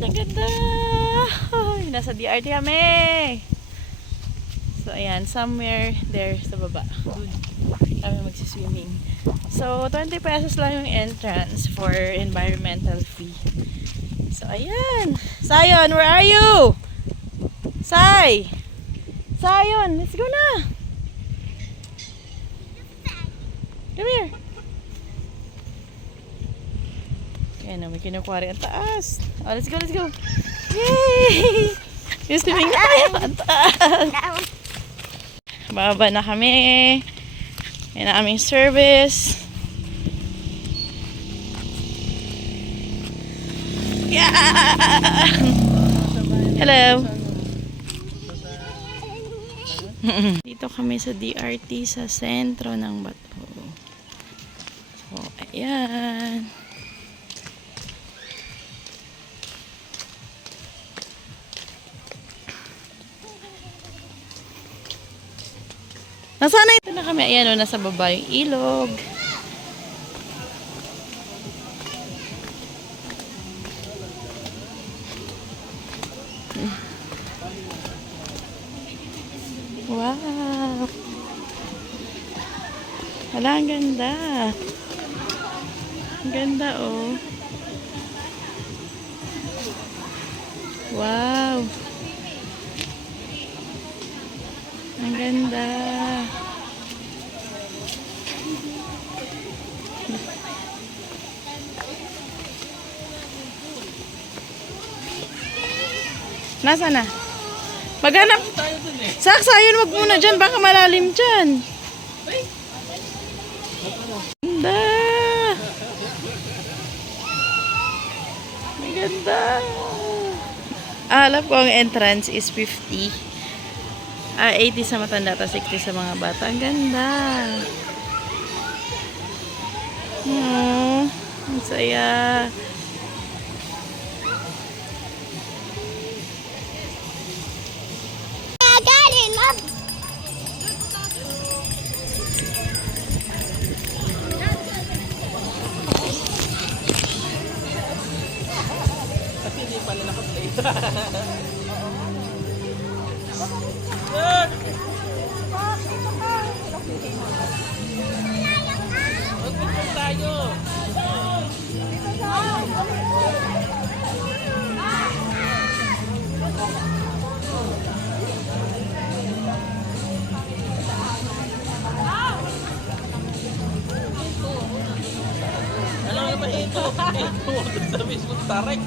ang ganda. Ay, nasa DRT kami. So, ayan, somewhere there sa baba. Doon kami magsiswimming. So, 20 pesos lang yung entrance for environmental fee. So, ayan. Sayon, where are you? Say! Sayon, let's go na! Come here. Ayan, may kinukuha rin ang taas. Oh, let's go, let's go. Yay! Yung swimming na tayo. Ang taas. Baba na kami. Ayan na aming service. Yeah! Hello. Dito kami sa DRT sa sentro ng Bato. So, ayan. Nasana ito na kami. Ayan o, nasa baba yung ilog. Wow! Wala, ang ganda. Ang ganda, oh. Wow! Ang ganda. Nasaan na? Maghanap. Saksayon, wag muna dyan. Baka malalim dyan. Ganda. Ang ganda. Alam ko ang entrance is 50. 80 sa matanda, tapos 60 sa mga bata. Ang ganda. Ang saya. Ano naman ito? Ito, sa mismo tarik.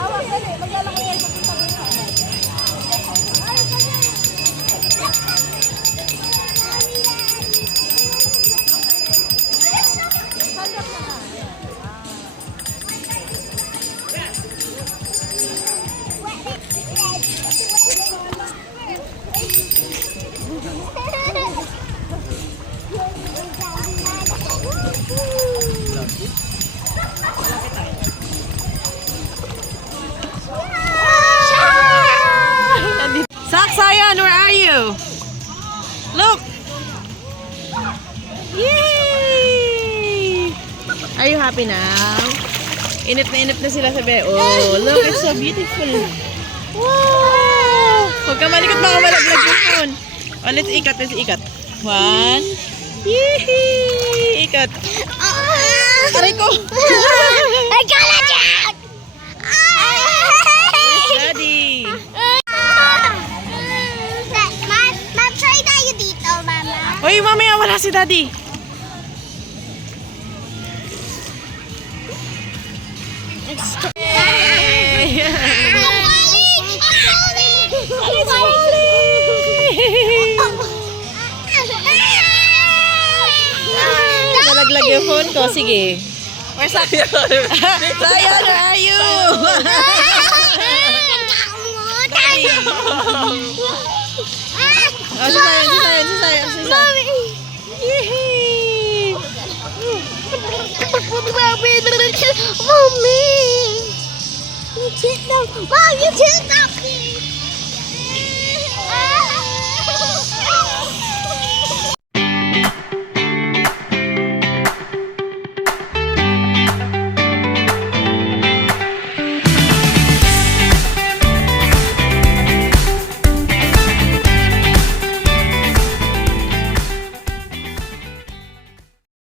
Hawak dali, maglalakad yan sa punta dito. Sandap na nga. Saksayan, where are you? Look! Yay! Are you happy now? Inip na sila sa be. Oh, look, it's so beautiful. Wow! Huwag ka malikot, baka malaglag yung phone. Oh, let's ikat. One. Yee! Ikat. Aray ko! I got it! Daddy! Wala si Daddy. Nalaglag yung phone ko. Sige. Where's that? Zion, where are you? Oh, si Zion. Yehey! Mommy! You sit down. Mom, you sit down.